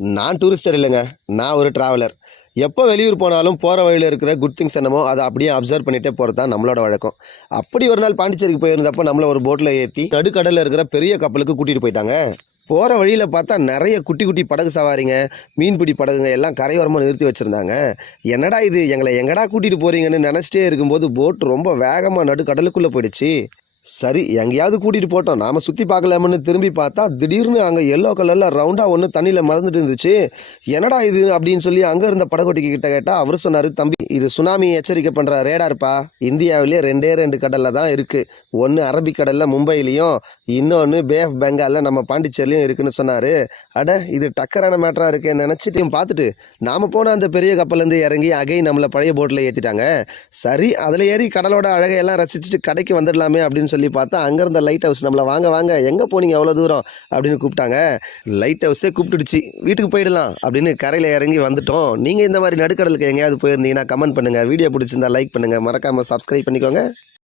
நான் டூரிஸ்டர் இல்லைங்க. நான் ஒரு டிராவலர் எப்போ வெளியூர் போனாலும் போகிற வழியில் இருக்கிற குட் திங்ஸ் என்னமோ அதை அப்படியே அப்சர்வ் பண்ணிகிட்டே போகிறது தான் நம்மளோட வழக்கம். அப்படி ஒரு நாள் பாண்டிச்சேரிக்கு போயிருந்தப்போ நம்மளை ஒரு போட்டில் ஏற்றி நடுக்கடலில் இருக்கிற பெரிய கப்பலுக்கு கூட்டிகிட்டு போயிட்டாங்க. போகிற வழியில் பார்த்தா நிறைய குட்டி குட்டி படகு சவாரிங்க மீன்பிடி படகுங்க எல்லாம் கரையோரமாக நிறுத்தி வச்சுருந்தாங்க. என்னடா இது? எங்களை எங்கடா கூட்டிகிட்டு போகிறீங்கன்னு நினச்சிட்டே இருக்கும்போது போட் ரொம்ப வேகமாக நடுக்கடலுக்குள்ளே போயிடுச்சு. சரி எங்கேயாவது கூட்டிகிட்டு போட்டோம். நாம் சுற்றி பார்க்கலாமுன்னு திரும்பி பார்த்தா திடீர்னு அங்கே எல்லோ கலரில் ரவுண்டாக ஒன்று தண்ணியில் மறந்துட்டு இருந்துச்சு. என்னடா இது அப்படின்னு சொல்லி அங்கே இருந்த படகோட்டிக்கு கிட்ட கேட்டால் அவர் சொன்னார் தம்பி இது சுனாமி எச்சரிக்கை பண்ணுற ரேடார்ப்பா. இந்தியாவிலேயே ரெண்டே ரெண்டு கடலில் தான் இருக்குது ஒன்று அரபிக்கடலில் மும்பையிலையும் இன்னொன்று பே ஆஃப் பெங்காலில் நம்ம பாண்டிச்சேரிலையும் இருக்குன்னு சொன்னார். அட இது டக்கரான மேட்டராக இருக்கேன்னு நினச்சிட்டையும் பார்த்துட்டு நாம் போன அந்த பெரிய கப்பல்லேருந்து இறங்கி அகை நம்மளை பழைய போட்டில் ஏற்றிட்டாங்க சரி அதில் ஏறி கடலோட அழகையெல்லாம் ரசிச்சுட்டு கடைக்கு வந்துடலாமே அப்படின்னு சொல்லி பார்த்தா அங்கேருந்த லைட் ஹவுஸ் நம்மளை வாங்க வாங்க எங்கே போனீங்க அவ்வளோ தூரம்? அப்படின்னு கூப்பிட்டாங்க. லைட் ஹவுஸே கூப்பிட்டுடுச்சு. வீட்டுக்கு போயிடலாம் அப்படின்னு கரையில் இறங்கி வந்துட்டோம். நீங்கள் இந்த மாதிரி நடுக்கடலுக்கு எங்கேயாவது போயிருந்தீங்கன்னா கமெண்ட் பண்ணுங்கள் வீடியோ பிடிச்சிருந்தா லைக் பண்ணுங்கள் மறக்காமல் சப்ஸ்கிரைப் பண்ணிக்கோங்க.